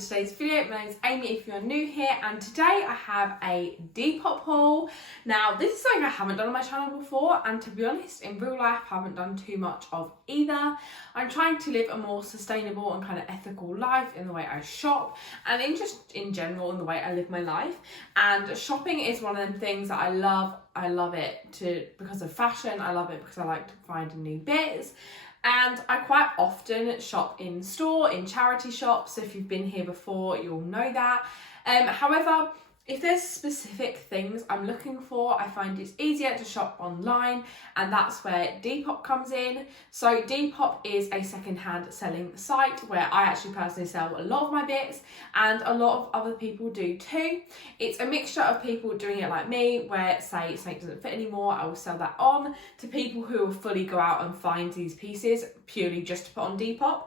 to today's video. My name is Amy if you're new here, and today I have a Depop haul. Now this is something I haven't done on my channel before, and to be honest, in real life I haven't done too much of either. I'm trying to live a more sustainable and kind of ethical life in the way I shop and in general in the way I live my life, and shopping is one of them things that I love. I love it because of fashion. I love it because I like to find new bits. And I quite often shop in store, in charity shops. If you've been here before, you'll know that. However, if there's specific things I'm looking for, I find it's easier to shop online, and that's where Depop comes in. So Depop is a second-hand selling site where I actually personally sell a lot of my bits, and a lot of other people do too. It's a mixture of people doing it like me, where say something doesn't fit anymore, I will sell that on, to people who will fully go out and find these pieces purely just to put on Depop.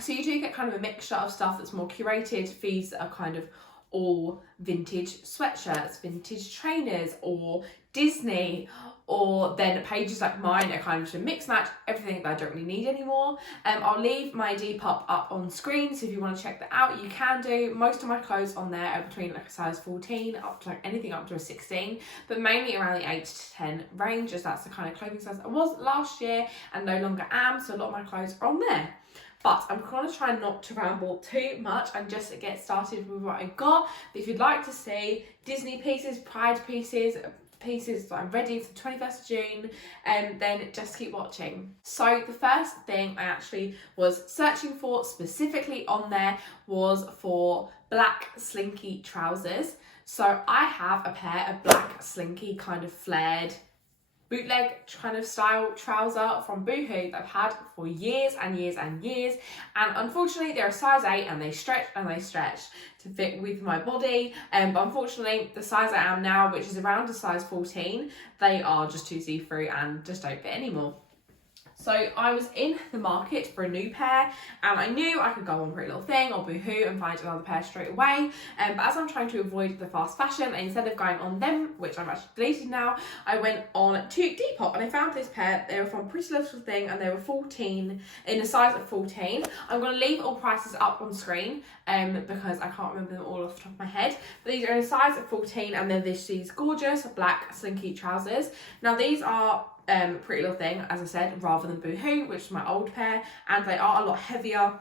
So you do get kind of a mixture of stuff that's more curated, feeds that are kind of all vintage sweatshirts, vintage trainers, or Disney, or then pages like mine are kind of just a mix match, everything that I don't really need anymore. I'll leave my Depop up on screen, so if you want to check that out, you can do. Most of my clothes on there are between like a size 14 up to like anything up to a 16, but mainly around the 8 to 10 range, as that's the kind of clothing size I was last year and no longer am, so a lot of my clothes are on there. But I'm going to try not to ramble too much and just get started with what I got. But if you'd like to see Disney pieces, Pride pieces, pieces that I'm ready for the 21st of June, then just keep watching. So the first thing I actually was searching for specifically on there was for black slinky trousers. So I have a pair of black slinky kind of flared bootleg kind of style trouser from Boohoo that I've had for years and years and years, and unfortunately they're a size 8 and they stretch to fit with my body, but unfortunately the size I am now, which is around a size 14, they are just too see-through and just don't fit anymore. So I was in the market for a new pair, and I knew I could go on Pretty Little Thing or Boohoo and find another pair straight away. But as I'm trying to avoid the fast fashion, and instead of going on them, which I've actually deleted now, I went on to Depop and I found this pair. They were from Pretty Little Thing and they were 14, in a size of 14. I'm going to leave all prices up on screen because I can't remember them all off the top of my head. But these are in a size of 14, and then there's these gorgeous black slinky trousers. Now these are Pretty Little Thing, as I said, rather than Boohoo, which is my old pair, and they are a lot heavier.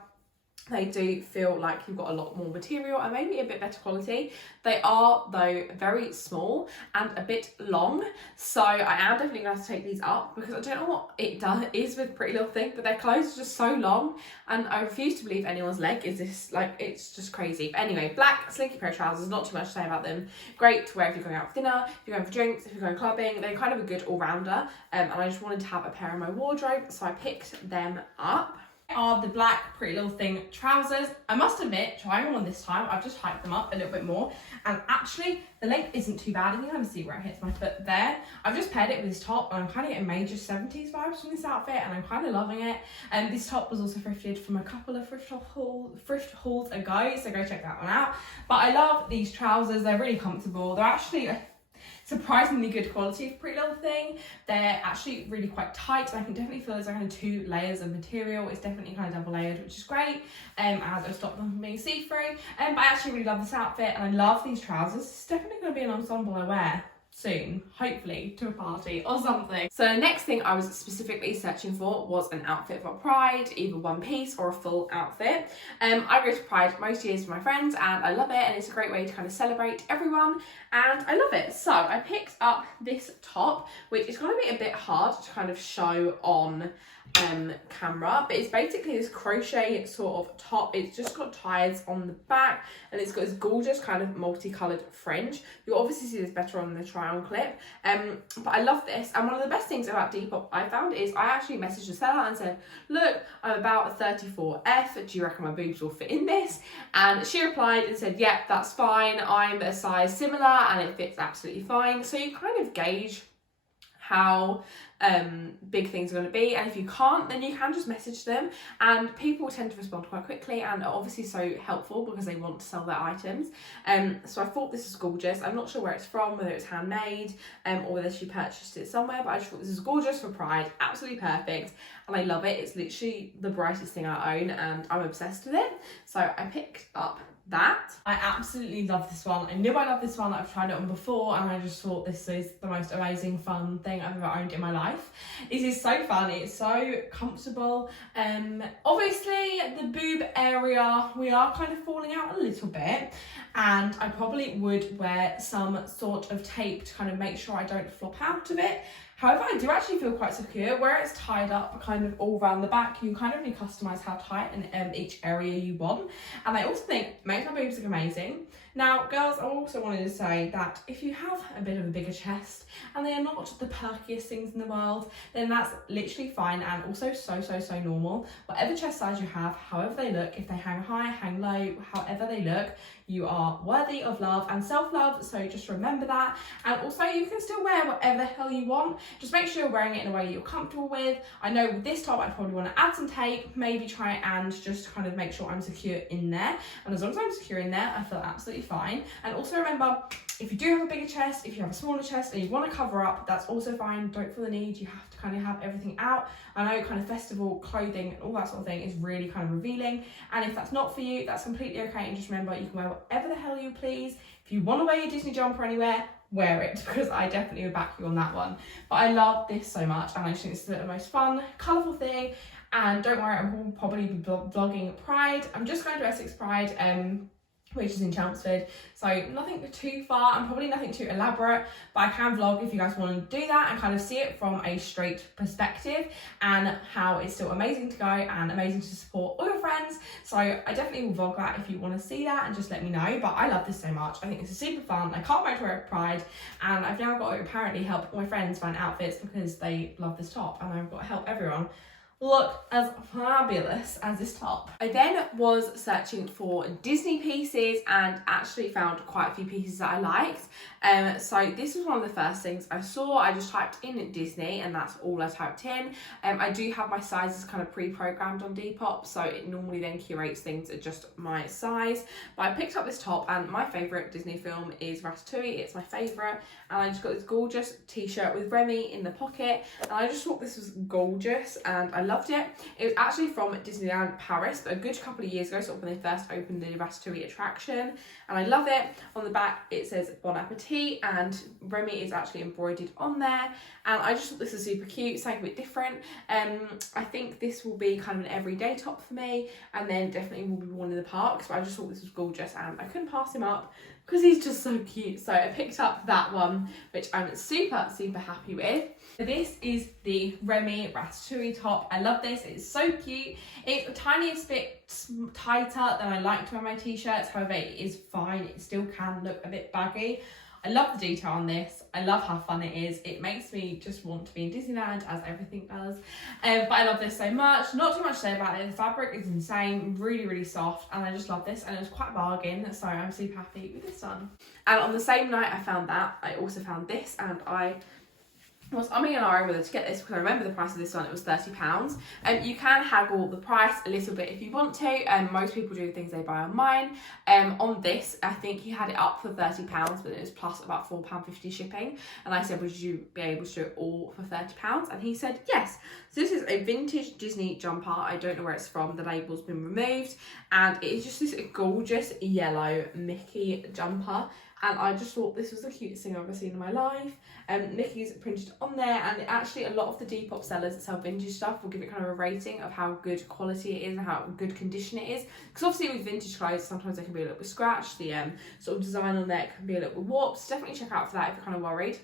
They do feel like you've got a lot more material and maybe a bit better quality. They are, though, very small and a bit long, so I am definitely going to have to take these up, because I don't know what it is with Pretty Little Thing, but their clothes are just so long, and I refuse to believe anyone's leg is this, like, it's just crazy. But anyway, black slinky pair of trousers, not too much to say about them. Great to wear if you're going out for dinner, if you're going for drinks, if you're going clubbing. They're kind of a good all-rounder, and I just wanted to have a pair in my wardrobe, so I picked them up. Are the black Pretty Little Thing trousers. I must admit, trying them on this time, I've just hyped them up a little bit more, and actually the length isn't too bad. You can kind of see where it hits my foot there. I've just paired it with this top, and I'm kind of getting major 70s vibes from this outfit, and I'm kind of loving it. And this top was also thrifted from a couple of thrift hauls ago, so go check that one out. But I love these trousers. They're really comfortable. They're actually surprisingly good quality for Pretty Little Thing. They're actually really quite tight. I can definitely feel there's kind of 2 layers of material. It's definitely kind of double layered, which is great, as it'll stop them from being see-through. But I actually really love this outfit, and I love these trousers. It's definitely going to be an ensemble I wear soon, hopefully to a party or something. So the next thing I was specifically searching for was an outfit for Pride, either one piece or a full outfit. I go to Pride most years with my friends, and I love it, and it's a great way to kind of celebrate everyone, and I love it. So I picked up this top, which is going to be a bit hard to kind of show on camera, but it's basically this crochet sort of top. It's just got ties on the back, and it's got this gorgeous kind of multicolored fringe. You'll obviously see this better on the try on clip, but I love this. And one of the best things about Depop I found is I actually messaged the seller and said, look, I'm about a 34F, do you reckon my boobs will fit in this? And she replied and said, yep, that's fine, I'm a size similar and it fits absolutely fine. So you kind of gauge how big things are going to be, and if you can't, then you can just message them, and people tend to respond quite quickly and are obviously so helpful because they want to sell their items. So I thought this was gorgeous. I'm not sure where it's from, whether it's handmade or whether she purchased it somewhere, but I just thought this is gorgeous for Pride, absolutely perfect, and I love it. It's literally the brightest thing I own and I'm obsessed with it, so I picked up that. I absolutely love this one. I knew I loved this one. I've tried it on before and I just thought this is the most amazing fun thing I've ever owned in my life. It is so fun, it's so comfortable. Obviously the boob area, we are kind of falling out a little bit, and I probably would wear some sort of tape to kind of make sure I don't flop out of it. However, I do actually feel quite secure. Where it's tied up kind of all around the back, you kind of really customise how tight in each area you want. And I also think it makes my boobs look amazing. Now, girls, I also wanted to say that if you have a bit of a bigger chest and they are not the perkiest things in the world, then that's literally fine and also so normal. Whatever chest size you have, however they look, if they hang high, hang low, however they look, you are worthy of love and self-love, so just remember that. And also you can still wear whatever the hell you want, just make sure you're wearing it in a way you're comfortable with. I know with this top I'd probably want to add some tape, maybe try and just kind of make sure I'm secure in there, and as long as I'm secure in there I feel absolutely fine. And also remember, if you do have a bigger chest, if you have a smaller chest and you want to cover up, that's also fine. Don't feel the need, you have to kind of have everything out. I know kind of festival clothing and all that sort of thing is really kind of revealing, and if that's not for you, that's completely okay. And just remember, you can wear whatever the hell you please. If you want to wear your Disney jumper anywhere, wear it, because I definitely would back you on that one. But I love this so much, and I just think it's the most fun, colourful thing. And don't worry, I will probably be vlogging Pride. I'm just going to Essex Pride, which is in Chelmsford, so nothing too far and probably nothing too elaborate, but I can vlog if you guys want to do that and kind of see it from a straight perspective and how it's still amazing to go and amazing to support all your friends. So I definitely will vlog that if you want to see that, and just let me know. But I love this so much. I think it's super fun. I can't wait to wear it at Pride, and I've now got to apparently help all my friends find outfits because they love this top, and I've got to help everyone look as fabulous as this top. I then was searching for Disney pieces and actually found quite a few pieces that I liked. So this was one of the first things I saw. I just typed in Disney and that's all I typed in. I do have my sizes kind of pre-programmed on Depop, so it normally then curates things at just my size. But I picked up this top, and my favourite Disney film is Ratatouille. It's my favourite, and I just got this gorgeous t-shirt with Remy in the pocket, and I just thought this was gorgeous and I loved it. It was actually from Disneyland Paris, but a good couple of years ago, sort of when they first opened the Ratatouille attraction, and I love it. On the back it says Bon Appetit, and Remy is actually embroidered on there, and I just thought this was super cute, something a bit different. I think this will be kind of an everyday top for me, and then definitely will be worn in the parks, but I just thought this was gorgeous and I couldn't pass him up because he's just so cute. So I picked up that one, which I'm super happy with. This is the Remy Ratatouille top. I love this, it's so cute. It's a tiniest bit tighter than I like to wear my t-shirts, however it is fine, it still can look a bit baggy. I love the detail on this, I love how fun it is. It makes me just want to be in Disneyland, as everything does. But I love this so much. Not too much to say about it. The fabric is insane, really soft, and I just love this, and it was quite a bargain, so I'm super happy with this one. And on the same night I found that, I also found this, and I was umming and ahhing whether to get this because I remember the price of this one, it was £30. You can haggle the price a little bit if you want to, most people do things they buy online. On this, I think he had it up for £30, but it was plus about £4.50 shipping, and I said, would you be able to do it all for £30? And he said yes. So this is a vintage Disney jumper. I don't know where it's from, the label's been removed, and it is just this gorgeous yellow Mickey jumper, and I just thought this was the cutest thing I've ever seen in my life. Mickey's printed on there, and actually a lot of the Depop sellers that sell vintage stuff will give it kind of a rating of how good quality it is and how good condition it is, because obviously with vintage clothes sometimes they can be a little bit scratched, the sort of design on there can be a little bit warped, so definitely check out for that if you're kind of worried.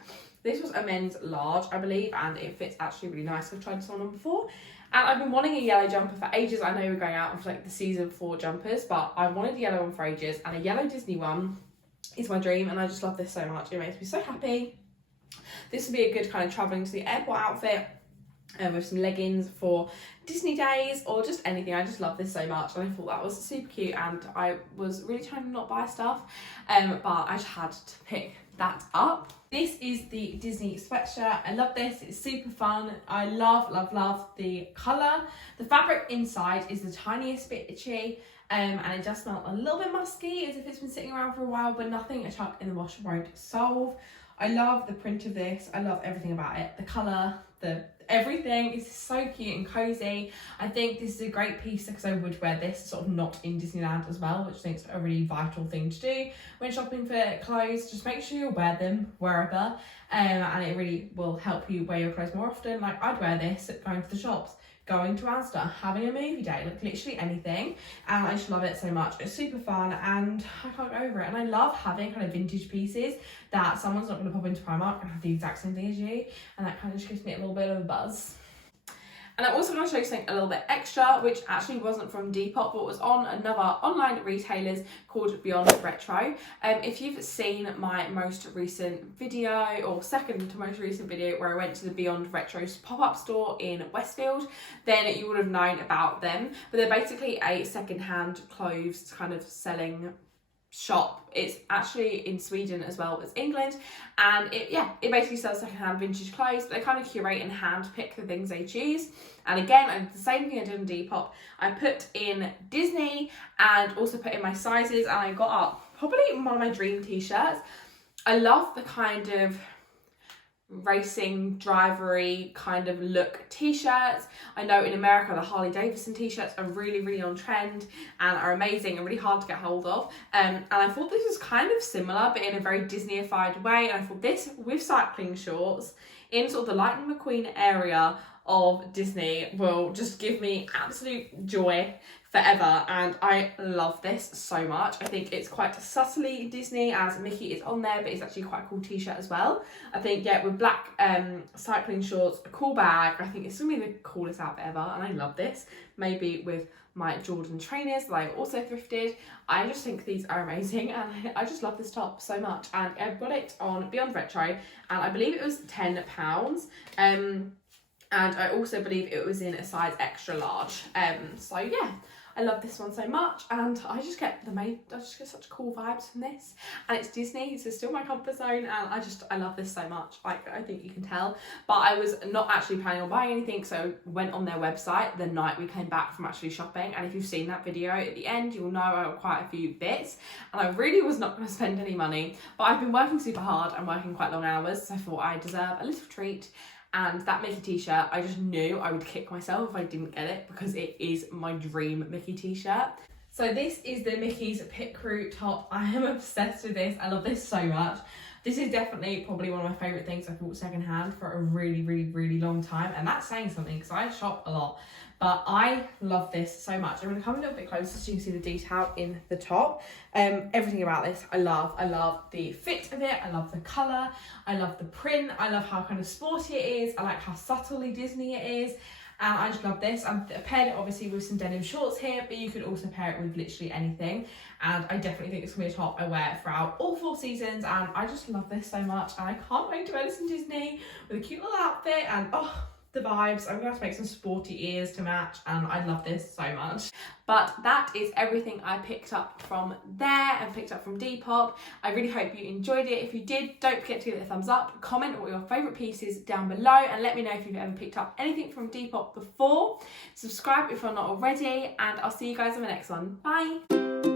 This was a men's large, I believe, and it fits actually really nice. I've tried this one on before, and I've been wanting a yellow jumper for ages. I know we're going out of like the season 4 jumpers, but I wanted a yellow one for ages, and a yellow Disney one is my dream, and I just love this so much. It makes me so happy. This would be a good kind of travelling to the airport outfit with some leggings for Disney days or just anything. I just love this so much, and I thought that was super cute, and I was really trying to not buy stuff, but I just had to pick that up. This is the Disney sweatshirt. I love this, it's super fun. I love the colour. The fabric inside is the tiniest bit itchy, and it does smell a little bit musky as if it's been sitting around for a while, but nothing a chuck in the wash won't solve. I love the print of this. I love everything about it. The colour, everything is so cute and cozy. I think this is a great piece because I would wear this sort of not in Disneyland as well, which I think is a really vital thing to do when shopping for clothes. Just make sure you wear them wherever, and it really will help you wear your clothes more often. Like, I'd wear this at going to the shops, going to Asda, having a movie day, like literally anything, and I just love it so much. It's super fun and I can't go over it. And I love having kind of vintage pieces that someone's not going to pop into Primark and have the exact same thing as you, and that kind of just gives me a little bit of a buzz. And I'm also going to show you something a little bit extra, which actually wasn't from Depop, but was on another online retailers called Beyond Retro. If you've seen my most recent video, or second to most recent video, where I went to the Beyond Retro's pop-up store in Westfield, then you would have known about them. But they're basically a second-hand clothes kind of selling shop. It's actually in Sweden as well as England, and it basically sells secondhand vintage clothes. They kind of curate and hand pick the things they choose. And again, I did the same thing I did on Depop. I put in Disney and also put in my sizes, and I got up probably one of my dream t-shirts. I love the kind of racing drivery kind of look t-shirts. I know in America the Harley Davidson t-shirts are really on trend and are amazing and really hard to get hold of, and I thought this was kind of similar but in a very Disney-ified way. And I thought this with cycling shorts in sort of the Lightning McQueen area of Disney will just give me absolute joy forever, and I love this so much. I think it's quite subtly Disney as Mickey is on there, but it's actually quite a cool t-shirt as well. I think, yeah, with black cycling shorts, a cool bag, I think it's gonna be the coolest outfit ever, and I love this. Maybe with my Jordan trainers that I also thrifted. I just think these are amazing, and I just love this top so much. And I've got it on Beyond Retro, and I believe it was £10. And I also believe it was in a size extra large. So yeah, I love this one so much, and I just get such cool vibes from this. And it's Disney, so it's still my comfort zone, and I love this so much. Like, I think you can tell. But I was not actually planning on buying anything, so went on their website the night we came back from actually shopping. And if you've seen that video at the end, you'll know I got quite a few bits, and I really was not going to spend any money. But I've been working super hard and working quite long hours, so I thought I deserve a little treat. And that Mickey t-shirt, I just knew I would kick myself if I didn't get it, because it is my dream Mickey t-shirt. So this is the Mickey's Pit Crew top. I am obsessed with this. I love this so much. This is definitely probably one of my favourite things I've bought secondhand for a really long time. And that's saying something, because I shop a lot. But I love this so much. I'm going to come a little bit closer so you can see the detail in the top. Everything about this I love. I love the fit of it. I love the colour. I love the print. I love how kind of sporty it is. I like how subtly Disney it is. And I just love this. I've paired it obviously with some denim shorts here, but you could also pair it with literally anything. And I definitely think it's going to be a top I wear throughout all 4 seasons. And I just love this so much. And I can't wait to wear this in Disney with a cute little outfit. And oh, the vibes. I'm going to have to make some sporty ears to match, and I love this so much. But that is everything I picked up from there and picked up from Depop. I really hope you enjoyed it. If you did, don't forget to give it a thumbs up, comment what your favourite piece is down below, and let me know if you've ever picked up anything from Depop before. Subscribe if you're not already, and I'll see you guys in the next one. Bye!